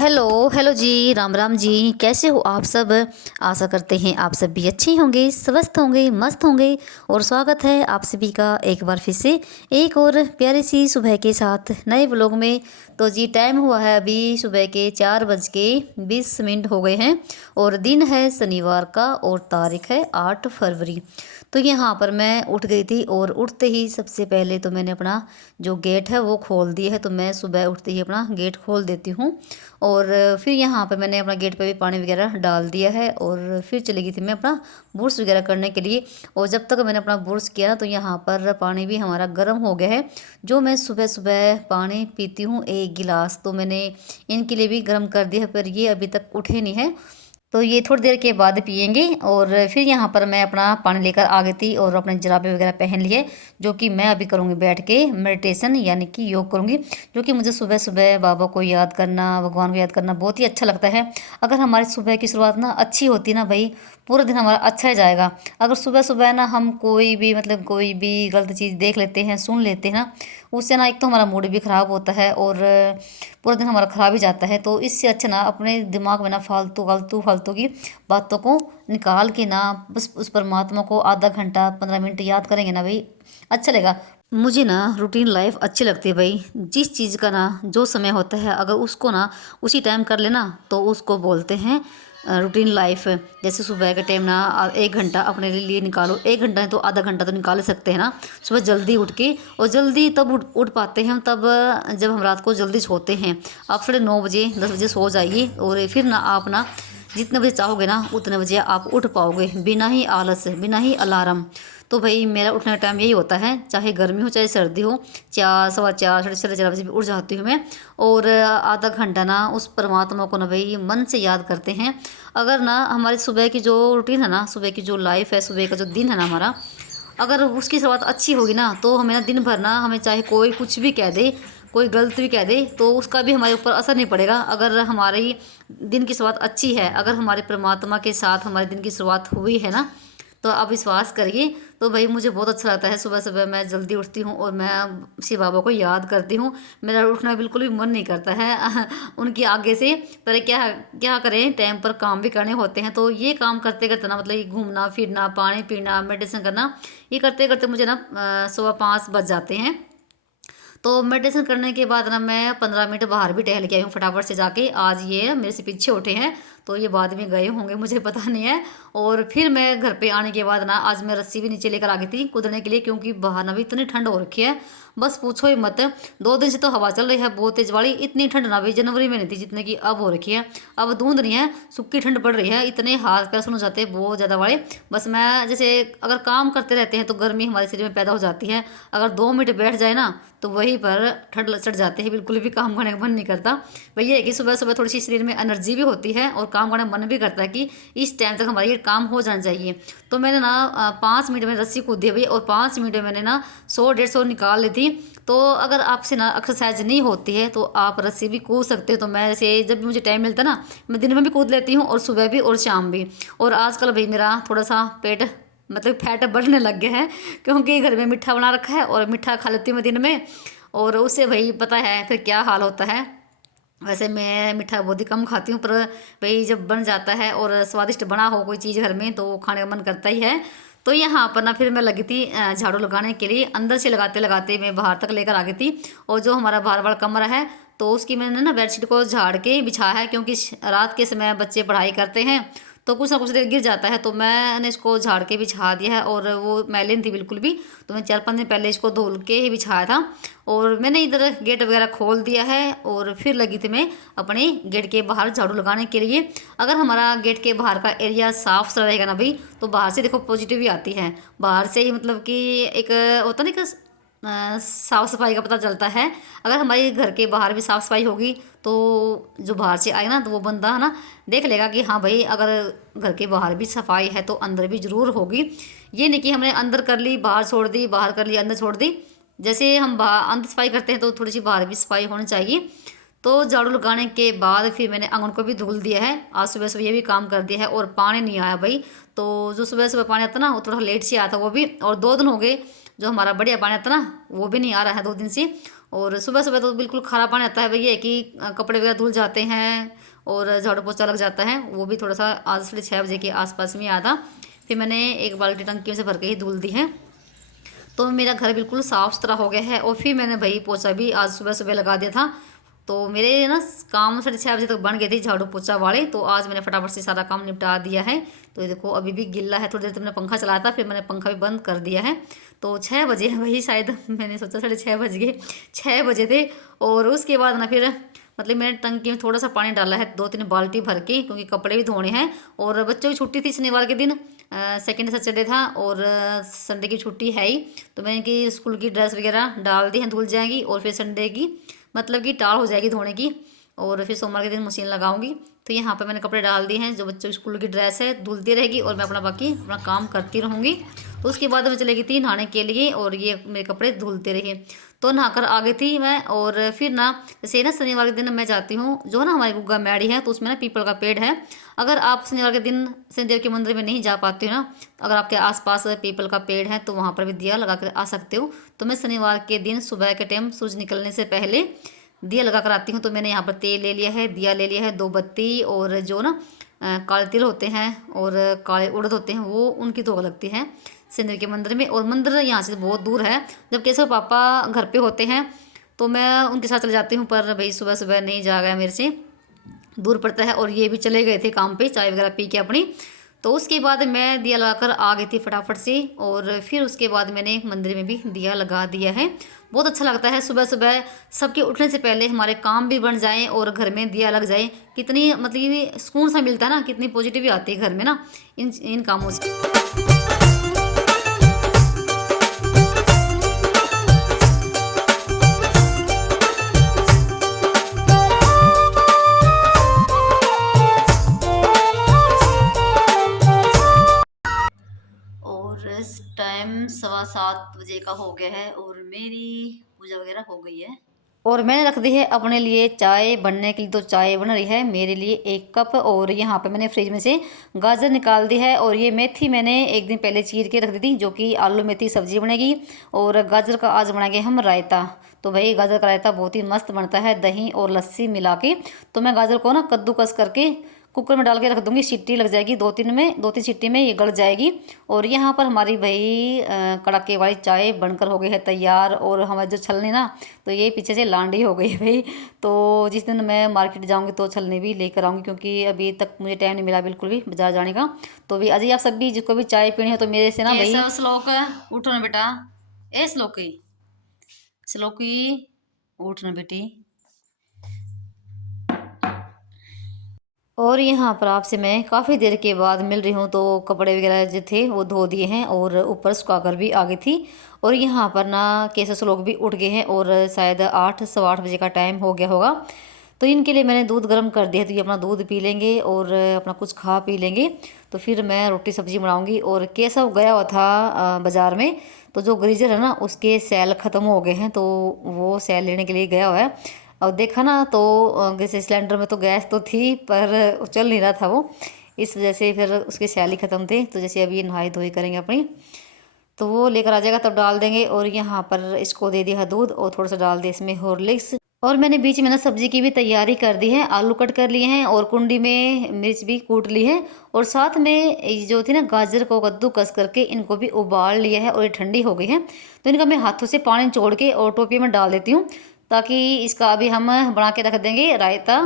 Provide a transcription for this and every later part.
Hello hello जी, राम राम जी। कैसे हो आप सब? आशा करते हैं आप सब भी अच्छे होंगे, स्वस्थ होंगे, मस्त होंगे। और स्वागत है आप सभी का एक बार फिर से एक और प्यारी सी सुबह के साथ नए व्लॉग में। तो जी टाइम हुआ है अभी सुबह के 4:20 हो गए हैं और दिन है शनिवार का और तारीख है 8 फरवरी। तो यहाँ पर मैं उठ गई थी और उठते ही सबसे पहले तो मैंने अपना जो गेट है वो खोल दिया है। तो मैं सुबह उठते ही अपना गेट खोल देती हूँ और फिर यहाँ पर मैंने अपना गेट पे भी पानी वगैरह डाल दिया है और फिर चली गई थी मैं अपना बुर्श वगैरह करने के लिए। और जब तक मैंने अपना बुर्श किया तो यहाँ पर पानी भी हमारा गर्म हो गया है। जो मैं सुबह सुबह पानी पीती हूँ 1 गिलास, तो मैंने इनके लिए भी गर्म कर दिया है, पर ये अभी तक उठे नहीं है। तो ये थोड़ी देर के बाद पियेंगे। और फिर यहाँ पर मैं अपना पानी लेकर आ गई थी और अपने जराबे वगैरह पहन लिए, जो कि मैं अभी करूँगी बैठ के मेडिटेशन यानी कि योग करूँगी। जो कि मुझे सुबह सुबह बाबा को याद करना, भगवान को याद करना बहुत ही अच्छा लगता है। अगर हमारी सुबह की शुरुआत ना अच्छी होती ना भाई, पूरा दिन हमारा अच्छा ही जाएगा। अगर सुबह सुबह ना हम कोई भी कोई भी गलत चीज़ देख लेते हैं, सुन लेते हैं ना, उससे ना एक तो हमारा मूड भी ख़राब होता है और पूरा दिन हमारा ख़राब ही जाता है। तो इससे अच्छा ना अपने दिमाग में ना फालतू फालतू फालतू की बातों को निकाल के ना बस उस परमात्मा को आधा घंटा 15 मिनट याद करेंगे ना भाई, अच्छा लगेगा। मुझे ना रूटीन लाइफ अच्छी लगती है भाई। जिस चीज़ का ना जो समय होता है अगर उसको ना उसी टाइम कर लेना तो उसको बोलते हैं रूटीन लाइफ। जैसे सुबह के टाइम ना 1 घंटा अपने लिए निकालो, 1 घंटा नहीं तो आधा घंटा तो निकाल ही सकते हैं ना सुबह जल्दी उठ के। और जल्दी तब उठ पाते हैं हम तब जब हम रात को जल्दी सोते हैं। आप 9:30 बजे 10 बजे सो जाइए और फिर ना आप ना जितने बजे चाहोगे ना उतने बजे आप उठ पाओगे, बिना ही आलस, बिना ही अलार्म। तो भाई मेरा उठने का टाइम यही होता है, चाहे गर्मी हो चाहे सर्दी हो। 4, 4:15, 4:30 बजे भी उठ जाती हूँ मैं। और आधा घंटा ना उस परमात्मा को ना भाई मन से याद करते हैं। अगर ना हमारी सुबह की जो रूटीन है ना, सुबह की जो लाइफ है, सुबह का जो दिन है ना हमारा, अगर उसकी शुरुआत अच्छी होगी ना तो हमें ना दिन भर ना हमें चाहे कोई कुछ भी कह दे, कोई गलत भी कह दे, तो उसका भी हमारे ऊपर असर नहीं पड़ेगा। अगर हमारी दिन की शुरुआत अच्छी है, अगर हमारे परमात्मा के साथ हमारे दिन की शुरुआत हुई है ना, तो आप विश्वास करिए। तो भाई मुझे बहुत अच्छा लगता है सुबह सुबह मैं जल्दी उठती हूँ और मैं शिव बाबा को याद करती हूँ। मेरा उठना बिल्कुल भी मन नहीं करता है उनके आगे से। पर क्या क्या करें, टाइम पर काम भी करने होते हैं। तो ये काम करते करते ना ये घूमना फिरना, पानी पीना, मेडिटेशन करना, ये करते करते मुझे ना 4:15 बज जाते हैं। तो मेडिटेशन करने के बाद ना मैं 15 मिनट बाहर भी टहल के आई हूँ फटाफट से जाके। आज ये मेरे से पीछे उठे हैं तो ये बाद में गए होंगे, मुझे पता नहीं है। और फिर मैं घर पे आने के बाद ना आज मैं रस्सी भी नीचे लेकर आ गई थी कूदने के लिए, क्योंकि बाहर ना भी इतनी ठंड हो रखी है, बस पूछो ही मत। 2 दिन से तो हवा चल रही है बहुत तेज वाली, इतनी ठंड ना भी जनवरी में नहीं थी जितने की अब हो रखी है। अब धुंध नहीं है, सूखी ठंड पड़ रही है, इतने हाथ पैर सुन जाते हैं बहुत ज़्यादा वाले। बस मैं जैसे अगर काम करते रहते हैं तो गर्मी हमारे शरीर में पैदा हो जाती है। अगर 2 मिनट बैठ जाए ना तो वहीं पर ठंड चढ़ जाते हैं, बिल्कुल भी काम करने का मन नहीं करता। वही है कि सुबह सुबह थोड़ी सी शरीर में एनर्जी भी होती है और काम करने का मन भी करता है कि इस टाइम तक हमारा ये काम हो जाना चाहिए। तो मैंने ना 5 मिनट में रस्सी कूद दी भाई और 5 मिनट में मैंने ना 100-150 निकाल ली थी। तो अगर आपसे ना एक्सरसाइज नहीं होती है तो आप रस्सी भी कूद सकते हो। तो मैं जैसे जब भी मुझे टाइम मिलता है ना, मैं दिन में भी कूद लेती हूँ और सुबह भी और शाम भी। और आजकल भाई मेरा थोड़ा सा पेट फैट बढ़ने लग गया है, क्योंकि घर में मीठा बना रखा है और मीठा खा लेती हूँ मैं दिन में। और उससे भाई पता है फिर क्या हाल होता है। वैसे मैं मीठा बहुत ही कम खाती हूँ, पर भाई जब बन जाता है और स्वादिष्ट बना हो कोई चीज़ घर में तो खाने का मन करता ही है। तो यहाँ पर ना फिर मैं लगी थी झाड़ू लगाने के लिए, अंदर से लगाते लगाते मैं बाहर तक लेकर आ गई थी। और जो हमारा बाहर वाला कमरा है तो उसकी मैंने ना बेडशीट को झाड़ के बिछाया है, क्योंकि रात के समय बच्चे पढ़ाई करते हैं तो कुछ ना कुछ देर गिर जाता है। तो मैंने इसको झाड़ के बिछा दिया है और वो मैलिन थी बिल्कुल भी, तो मैं 4-5 दिन पहले इसको धुल के ही बिछाया था। और मैंने इधर गेट वगैरह खोल दिया है और फिर लगी थी मैं अपने गेट के बाहर झाड़ू लगाने के लिए। अगर हमारा गेट के बाहर का एरिया साफ सुथरा रहेगा ना भाई, तो बाहर से देखो पॉजिटिव ही आती है। बाहर से ही कि एक होता नहीं कि साफ सफाई का पता चलता है। अगर हमारे घर के बाहर भी साफ सफाई होगी तो जो बाहर से आएगा ना तो वो बंदा है ना देख लेगा कि हाँ भाई अगर घर के बाहर भी सफाई है तो अंदर भी ज़रूर होगी। ये नहीं कि हमने अंदर कर ली बाहर छोड़ दी, बाहर कर ली अंदर छोड़ दी। जैसे हम बाहर अंदर सफाई करते हैं तो थोड़ी सी बाहर भी सफाई होनी चाहिए। तो झाड़ू लगाने के बाद फिर मैंने आंगन को भी धुल दिया है, आज सुबह सुबह ये भी काम कर दिया है। और पानी नहीं आया भाई, तो जो सुबह सुबह पानी आता ना वो थोड़ा लेट से आया था वो भी। और 2 दिन हो गए जो हमारा बढ़िया पानी आता ना वो भी नहीं आ रहा है 2 दिन से। और सुबह सुबह तो बिल्कुल खारा पानी आता है भाई, ये कि कपड़े वगैरह धुल जाते हैं और झाड़ू पोछा लग जाता है। वो भी थोड़ा सा आज 6:30 बजे के आसपास में आया था। फिर मैंने एक बाल्टी टंकी से भर के ही धुल दी है, तो मेरा घर बिल्कुल साफ़ सुथरा हो गया है। और फिर मैंने भाई पोछा भी आज सुबह सुबह लगा दिया था। तो मेरे ना काम 6:30 बजे तक बन गए थे झाड़ू पोछा वाले, तो आज मैंने फटाफट से सारा काम निपटा दिया है। तो ये देखो अभी भी गिल्ला है, थोड़ी देर तक मैंने पंखा चलाया था, फिर मैंने पंखा भी बंद कर दिया है। तो 6 बजे है भाई, शायद मैंने सोचा 6:30 बज गए, 6 बजे थे। और उसके बाद ना फिर मतलब मैंने टंकी में थोड़ा सा पानी डाला है, 2-3 बाल्टी भर के, क्योंकि कपड़े भी धोने हैं। और बच्चों की छुट्टी थी शनिवार के दिन, सेकेंड सैटरडे था और संडे की छुट्टी है ही। तो मैंने कि स्कूल की ड्रेस वगैरह डाल दी हैं, धुल जाएंगी। और फिर संडे की मतलब कि टाल हो जाएगी धोने की, और फिर सोमवार के दिन मशीन लगाऊंगी। तो यहाँ पर मैंने कपड़े डाल दिए हैं, जो बच्चों की स्कूल की ड्रेस है धुलती रहेगी और मैं अपना बाकी अपना काम करती रहूँगी। तो उसके बाद मैं चली गई थी नहाने के लिए, और ये मेरे कपड़े धुलते रहे। तो नहाकर आ गई थी मैं। और फिर ना जैसे ना शनिवार के दिन मैं जाती हूँ, जो ना हमारी गुग्गा मैड़ी है, तो उसमें ना पीपल का पेड़ है। अगर आप शनिवार के दिन शनिदेव के मंदिर में नहीं जा पाते हो ना, अगर आपके आसपास पीपल का पेड़ है, तो वहाँ पर भी दिया लगा कर आ सकते हो। तो मैं शनिवार के दिन सुबह के टाइम सूरज निकलने से पहले दिया लगा कर आती हूँ। तो मैंने यहाँ पर तेल ले लिया है, दिया ले लिया है, 2 बत्ती, और जो ना काले तिल होते हैं और काले उड़द होते हैं, वो उनकी धोख लगती है सिंदर के मंदिर में। और मंदिर यहाँ से बहुत दूर है, जब केशव पापा घर पे होते हैं तो मैं उनके साथ चले जाती हूँ, पर भाई सुबह सुबह नहीं जा गया मेरे से, दूर पड़ता है। और ये भी चले गए थे काम पे चाय वगैरह पी के अपनी। तो उसके बाद मैं दिया लगाकर आ गई थी फटाफट से, और फिर उसके बाद मैंने मंदिर में भी दिया लगा दिया है। बहुत अच्छा लगता है सुबह सुबह सबके उठने से पहले हमारे काम भी बन जाएं और घर में दिया लग जाए, कितनी मतलब ये सुकून सा मिलता है ना, कितनी पॉजिटिव आती है घर में ना इन कामों से। और इस टाइम 7:15 बजे का हो गया है, और मेरी पूजा वगैरह हो गई है। और मैंने रख दी है अपने लिए चाय बनने के लिए। तो चाय बन रही है मेरे लिए 1 कप। और यहाँ पे मैंने फ्रिज में से गाजर निकाल दी है, और ये मेथी मैंने एक दिन पहले चीर के रख दी थी, जो कि आलू मेथी सब्जी बनेगी। और गाजर का आज बनाएंगे हम रायता। तो भाई गाजर का रायता बहुत ही मस्त बनता है दही और लस्सी मिला के। तो मैं गाजर को ना कद्दूकस करके कुकर में डाल के रख दूंगी, सीटी लग जाएगी 2-3 सीटी में ये गल जाएगी। और यहाँ पर हमारी भाई कड़ाके वाली चाय बनकर हो गई है तैयार। और हमारे जो छलनी ना, तो ये पीछे से लांडी हो गई है भाई। तो जिस दिन मैं मार्केट जाऊँगी तो छलनी भी लेकर आऊँगी, क्योंकि अभी तक मुझे टाइम नहीं मिला बिल्कुल भी बाजार जाने का। तो भी अजय आप सब भी जिसको भी चाय पीनी है तो मेरे से ना भाई। श्लोक उठो ना बेटा, ए श्लोकी, श्लोकी उठ ना बेटी। और यहाँ पर आपसे मैं काफ़ी देर के बाद मिल रही हूँ। तो कपड़े वगैरह जो थे वो धो दिए हैं, और ऊपर सुखाकर भी आ गई थी। और यहाँ पर ना केसेस लोग भी उठ गए हैं, और शायद 8-8:15 बजे का टाइम हो गया होगा। तो इनके लिए मैंने दूध गर्म कर दिया है, तो ये अपना दूध पी लेंगे और अपना कुछ खा पी लेंगे। तो फिर मैं रोटी सब्जी बनाऊँगी। और केशव गया हुआ था बाज़ार में, तो जो ग्रीजर है ना उसके सेल ख़त्म हो गए हैं, तो वो सेल लेने के लिए गया हुआ है। और देखा ना तो जैसे सिलेंडर में तो गैस तो थी, पर चल नहीं रहा था वो, इस वजह से फिर उसके सैल ही ख़त्म थे। तो जैसे अभी नहाई धोई करेंगे अपनी, तो वो लेकर आ जाएगा तब डाल देंगे। और यहाँ पर इसको दे दिया दूध, और थोड़ा सा डाल दिया इसमें हॉर्लिक्स। और मैंने बीच में ना सब्जी की भी तैयारी कर दी है, आलू कट कर लिए हैं और कुंडी में मिर्च भी कूट ली है। और साथ में जो थी ना गाजर को कद्दूकस करके इनको भी उबाल लिया है, और ये ठंडी हो गई है। तो इनका मैं हाथों से पानी निचोड़ के और टोपी में डाल देती हूँ, ताकि इसका अभी हम बना के रख देंगे रायता।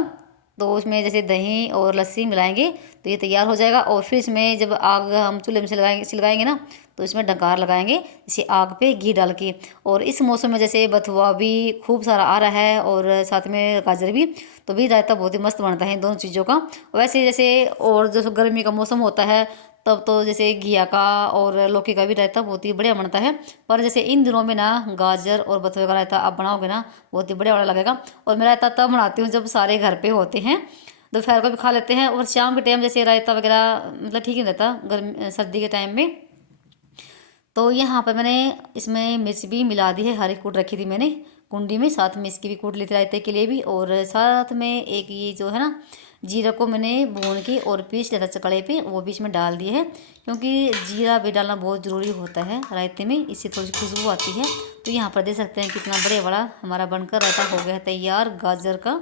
तो उसमें जैसे दही और लस्सी मिलाएंगे तो ये तैयार हो जाएगा। और फिर इसमें जब आग हम चूल्हे में सिलगाएंगे ना, तो इसमें डकार लगाएंगे जैसे आग पे घी डाल के। और इस मौसम में जैसे बथुआ भी खूब सारा आ रहा है, और साथ में गाजर भी, तो भी रायता बहुत ही मस्त बनता है इन दोनों चीज़ों का। वैसे जैसे और जो गर्मी का मौसम होता है तब तो जैसे घिया का और लौकी का भी रायता बहुत ही बढ़िया बनता है। पर जैसे इन दिनों में ना गाजर और बथुए का रायता आप बनाओगे ना, बहुत ही बढ़िया लगेगा। और मैं रायता तब बनाती हूँ जब सारे घर पे होते हैं, दोपहर को भी खा लेते हैं। और शाम के टाइम जैसे रायता वगैरह मतलब ठीक नहीं रहता गर्मी सर्दी के टाइम में। तो यहाँ पर मैंने इसमें मिर्च भी मिला दी है, हरी कूट रखी थी मैंने, कुंडी में, साथ में इसकी भी कूट ली थी रायते के लिए भी। और साथ में एक ये जो है ना जीरा को मैंने भून के और पीस लिया था कड़ाई पे, वो बीच में डाल दिए है, क्योंकि जीरा भी डालना बहुत ज़रूरी होता है रायते में, इससे थोड़ी सी खुशबू आती है। तो यहाँ पर देख सकते हैं कितना बड़े बड़ा हमारा बनकर रायता हो गया है तैयार गाजर का।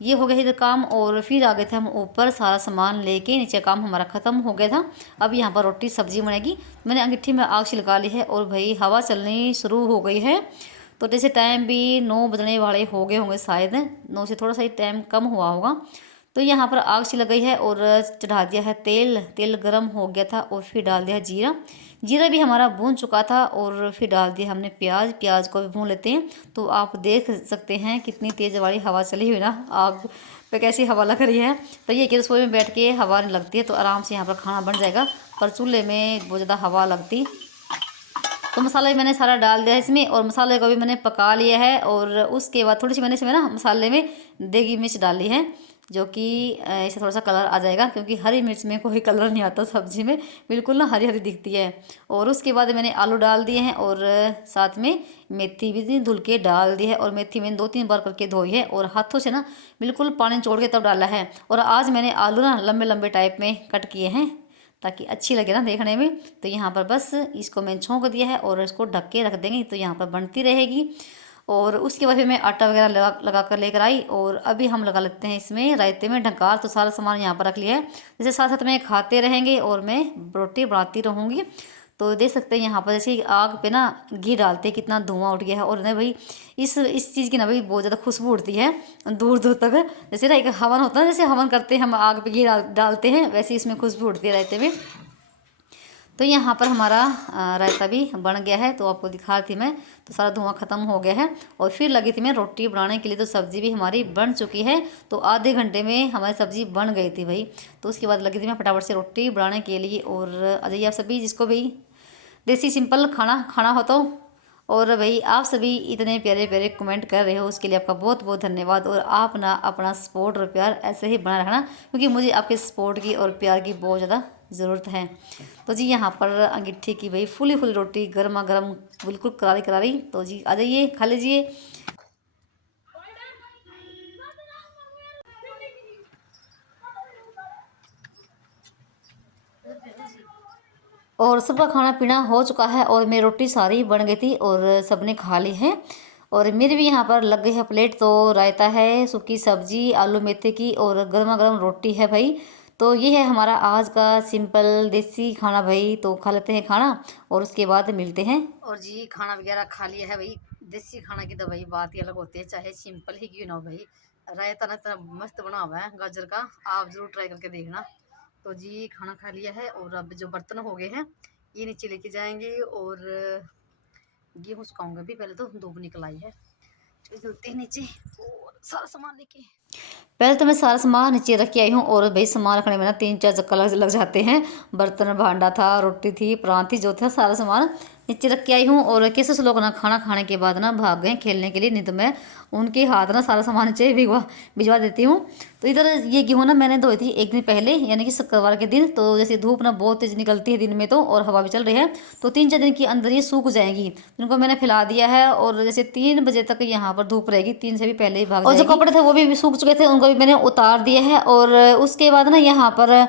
ये हो गया इधर काम, और फिर आ गए थे हम ऊपर सारा सामान लेके, नीचे काम हमारा ख़त्म हो गया था। अब यहाँ पर रोटी सब्जी बनेगी। मैंने अंगीठी में आग छिलका ली है और भाई हवा चलनी शुरू हो गई है। तो जैसे टाइम भी 9 बजने वाले हो गए होंगे शायद, 9 से थोड़ा सा ही टाइम कम हुआ होगा। तो यहाँ पर आग सी लग गई है और चढ़ा दिया है तेल। तेल गरम हो गया था और फिर डाल दिया जीरा। जीरा भी हमारा भून चुका था और फिर डाल दिया हमने प्याज। प्याज को भी भून लेते हैं। तो आप देख सकते हैं कितनी तेज़ वाली हवा चली हुई ना, आग पे कैसी हवा लग रही है। तो ये कि रसोई में बैठ के हवा नहीं लगती है तो आराम से यहाँ पर खाना बन जाएगा, पर चूल्हे में बहुत ज़्यादा हवा लगती। तो मसाला भी मैंने सारा डाल दिया है इसमें, और मसाले को भी मैंने पका लिया है। और उसके बाद थोड़ी सी मैंने इसमें ना मसाले में देगी मिर्च डाली है, जो कि इससे थोड़ा सा कलर आ जाएगा, क्योंकि हरी मिर्च में कोई कलर नहीं आता सब्जी में, बिल्कुल ना हरी हरी दिखती है। और उसके बाद मैंने आलू डाल दिए हैं और साथ में मेथी भी धुल के डाल दी है। और मेथी मैंने 2-3 बार करके धोई है और हाथों से ना बिल्कुल पानी निचोड़ के तब डाला है। और आज मैंने आलू ना लंबे लंबे टाइप में कट किए हैं ताकि अच्छी लगे ना देखने में। तो यहाँ पर बस इसको मैंने छोंक दिया है और इसको ढक के रख देंगे, तो यहाँ पर बनती रहेगी। और उसके बाद फिर मैं आटा वगैरह लगा कर लेकर आई, और अभी हम लगा लेते हैं इसमें रायते में ढंकार। तो सारा सामान यहाँ पर रख लिया है, जैसे साथ साथ में खाते रहेंगे और मैं रोटी बनाती रहूँगी। तो देख सकते हैं यहाँ पर जैसे आग पे ना घी डालते हैं कितना धुआं उठ गया है। और ना भाई इस चीज़ की ना भाई बहुत ज़्यादा खुशबू उठती है दूर दूर तक। जैसे ना एक हवन होता है, जैसे हवन करते हैं हम आग पे घी डालते हैं, वैसे इसमें खुशबू उठती है रायते में। तो यहाँ पर हमारा रायता भी बन गया है, तो आपको दिखा रही थी मैं। तो सारा धुआं ख़त्म हो गया है और फिर लगी थी मैं रोटी बनाने के लिए। तो सब्ज़ी भी हमारी बन चुकी है, तो आधे घंटे में हमारी सब्ज़ी बन गई थी भाई। तो उसके बाद लगी थी मैं फटाफट से रोटी बनाने के लिए। और आ जाइए आप सभी, जिसको भी देसी सिंपल खाना खाना हो तो। और भाई आप सभी इतने प्यारे प्यारे कमेंट कर रहे हो, उसके लिए आपका बहुत बहुत धन्यवाद। और आप ना अपना सपोर्ट और प्यार ऐसे ही बना रखना, क्योंकि मुझे आपके सपोर्ट की और प्यार की बहुत ज़्यादा ज़रूरत है। तो जी यहाँ पर अंगीठी की भाई फुली फुली रोटी गर्मा गर्म बिल्कुल करारी करारी। तो जी आ जाइए, खा लीजिए। और सबका खाना पीना हो चुका है और मेरी रोटी सारी बन गई थी और सबने खा ली है। और मेरी भी यहाँ पर लग गई है प्लेट। तो रायता है, सूखी सब्जी आलू मेथी की, और गर्मा गर्म रोटी है भाई। तो ये है हमारा आज का सिंपल देसी खाना भाई। तो खा लेते हैं खाना और उसके बाद मिलते हैं। और जी खाना वगैरह खा लिया है भाई। देसी खाना की तो भाई बात ही अलग होती है, चाहे सिंपल ही क्यों ना हो भाई। रायता ना इतना मस्त बना हुआ है गाजर का, आप ज़रूर ट्राई करके देखना। तो जी खाना खा लिया है और अब जो बर्तन हो गए हैं ये नीचे लेके जाएंगे। और गेहूँ सुखाऊंगा भी, पहले तो धूप निकल आई है, चलते हैं नीचे और सारा सामान लेके। पहले तो मैं सारा सामान नीचे रख के आई हूँ, और भाई सामान रखने में ना 3-4 चक्कर लग जाते हैं। बर्तन भांडा था, रोटी थी, परांठी जो था, सारा सामान नीचे रख के आई हूँ। और कैसे लोग ना खाना खाने के बाद ना भाग गए खेलने के लिए, नहीं तो मैं उनके हाथ ना सारा सामान नीचे भिजवा देती हूँ। तो इधर ये गेहूँ ना मैंने धोई थी एक दिन पहले, यानी कि शुक्रवार के दिन। तो जैसे धूप ना बहुत तेज़ निकलती है दिन में तो, और हवा भी चल रही है, तो 3-4 दिन के अंदर ये सूख जाएंगी। इनको मैंने फैला दिया है और जैसे 3 बजे तक यहाँ पर धूप रहेगी, 3 से भी पहले ही भाग जाएगी। और जो कपड़े थे वो भी सूख चुके थे, उनको भी मैंने उतार दिया है। और उसके बाद ना यहाँ पर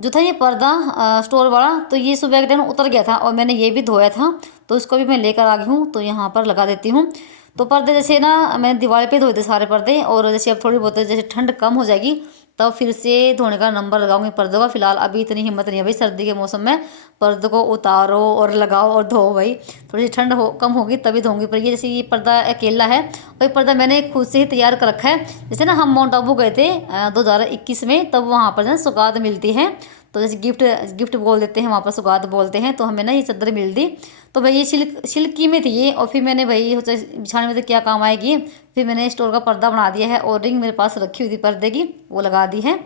जो था ये पर्दा स्टोर वाला, तो ये सुबह के टाइम उतर गया था और मैंने ये भी धोया था, तो इसको भी मैं लेकर आ गई हूँ। तो यहाँ पर लगा देती हूँ। तो पर्दे जैसे ना मैंने दिवाली पे धोए थे सारे पर्दे, और जैसे अब थोड़ी बहुत जैसे ठंड कम हो जाएगी तब फिर से धोने का नंबर लगाऊंगी पर्दों का। फिलहाल अभी इतनी हिम्मत नहीं है भाई, सर्दी के मौसम में पर्दों को उतारो और लगाओ और धो भाई। थोड़ी सी ठंड कम होगी तभी धोऊंगी। पर ये जैसे ये पर्दा अकेला है, और ये पर्दा मैंने खुद से ही तैयार कर रखा है। जैसे ना हम माउंट आबू गए थे 2021 में, तब वहाँ पर ना सौगात मिलती है। तो जैसे गिफ्ट बोल देते हैं, वहाँ पर सौगात बोलते हैं। तो हमें ना ये चादर मिल दी। तो भाई ये सिल्की में थी ये, और फिर मैंने भाई बिछाने में तो क्या काम आएगी, फिर मैंने स्टोर का पर्दा बना दिया है। और रिंग मेरे पास रखी हुई थी पर्दे की, वो लगा दी है।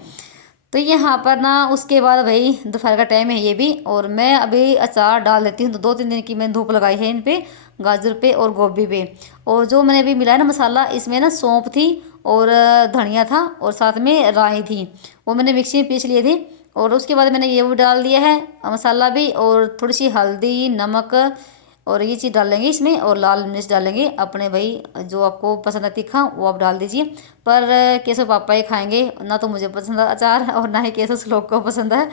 तो यहाँ पर ना उसके बाद भाई दोपहर का टाइम है ये भी, और मैं अभी अचार डाल देती हूँ। तो 2-3 दिन की मैंने धूप लगाई है इन पे, गाजर पे और गोभी पे। और जो मैंने अभी मिलाया ना मसाला, इसमें ना सौंफ थी और धनिया था और साथ में राई थी, वो मैंने मिक्सी में पीस लिए थे। और उसके बाद मैंने ये भी डाल दिया है मसाला भी, और थोड़ी सी हल्दी नमक और ये चीज़ डाल लेंगे इसमें, और लाल मिर्च डालेंगे अपने भाई जो आपको पसंद है तीखा वो आप डाल दीजिए। पर केशव पापा ही खाएंगे, ना तो मुझे पसंद है अचार और ना ही केशव श्लोक को पसंद है।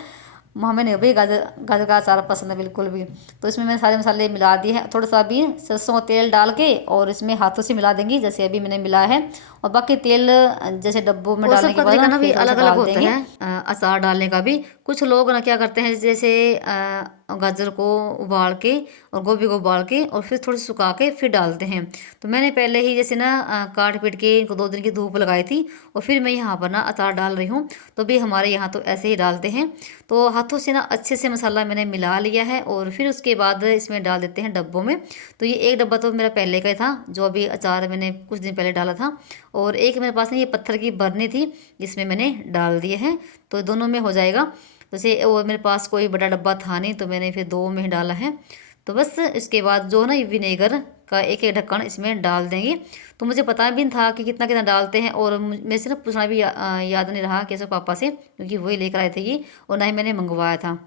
हमें नहीं भाई गाजर गाजर का अचार पसंद है बिल्कुल भी। तो इसमें मैंने सारे मसाले मिला दिए हैं, थोड़ा सा भी सरसों का तेल डाल के और इसमें हाथों से मिला देंगी जैसे अभी मैंने मिला है। और बाकी तेल जैसे डब्बों में डालने के बाद ना भी अलग अलग होता है अचार डालने का भी। कुछ लोग ना क्या करते हैं जैसे गाजर को उबाल के और गोभी को उबाल के और फिर थोड़ी सुखा के फिर डालते हैं। तो मैंने पहले ही जैसे ना काट पीट के इनको 2 दिन की धूप लगाई थी और फिर मैं यहाँ पर ना अचार डाल रही हूँ। तो भी हमारे यहाँ तो ऐसे ही डालते हैं। तो हाथों से ना अच्छे से मसाला मैंने मिला लिया है और फिर उसके बाद इसमें डाल देते हैं डब्बों में। तो ये एक डब्बा तो मेरा पहले का ही था जो अभी अचार मैंने कुछ दिन पहले डाला था, और एक मेरे पास ना ये पत्थर की बरनी थी जिसमें मैंने डाल दिए हैं। तो दोनों में हो जाएगा। जैसे वो मेरे पास कोई बड़ा डब्बा था नहीं तो मैंने फिर 2 में डाला है। तो बस इसके बाद जो है ना विनेगर का एक एक ढक्कन इसमें डाल देंगे। तो मुझे पता भी नहीं था कि कितना कितना डालते हैं, और मेरे से ना पूछना भी याद नहीं रहा कैसे पापा से, क्योंकि वही लेकर आए थे ये, और ना ही मैंने मंगवाया था।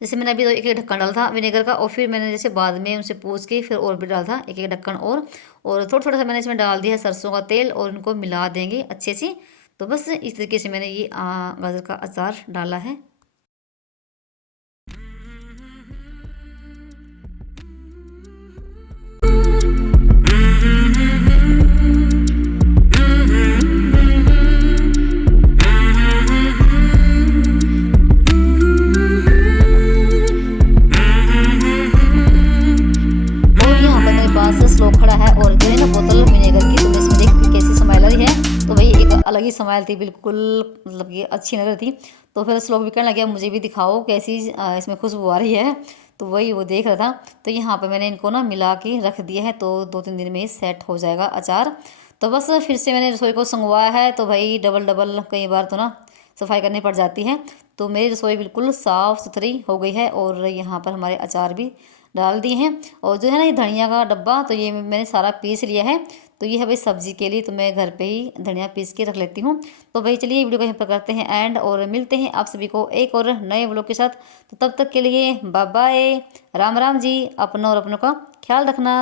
जैसे मैंने अभी तो एक एक ढक्कन डाला था विनेगर का, और फिर मैंने जैसे बाद में उनसे पूछ के फिर और भी डाला था एक एक ढक्कन और थोड़ा थोड़ा सा मैंने इसमें डाल दिया है सरसों का तेल, और इनको मिला देंगे अच्छे से। तो बस इस तरीके से मैंने ये गाजर का अचार डाला है। स्लो खड़ा है और जो है ना बोतल विनेगर की, तो मैं इसमें देखती कैसी स्मेल आ रही है। तो भाई एक अलग ही स्मेल थी बिल्कुल, मतलब ये अच्छी लग रही थी। तो फिर श्लोक भी कहने लगा मुझे भी दिखाओ कैसी इसमें खुशबू आ रही है। तो वही वो देख रहा था। तो यहाँ पे मैंने इनको ना मिला के रख दिया है, तो 2-3 दिन में ही सेट हो जाएगा अचार। तो बस फिर से मैंने रसोई को संगवाया है। तो भाई डबल डबल कई बार तो ना सफाई करनी पड़ जाती है। तो मेरी रसोई बिल्कुल साफ़ सुथरी हो गई है, और यहाँ पर हमारे अचार भी डाल दिए हैं। और जो है ना ये धनिया का डब्बा, तो ये मैंने सारा पीस लिया है। तो ये है भाई सब्जी के लिए, तो मैं घर पे ही धनिया पीस के रख लेती हूँ। तो भाई चलिए वीडियो को यहीं पर करते हैं एंड, और मिलते हैं आप सभी को एक और नए व्लॉग के साथ। तो तब तक के लिए बाय बाय, राम राम जी। अपनों और अपनों का ख्याल रखना।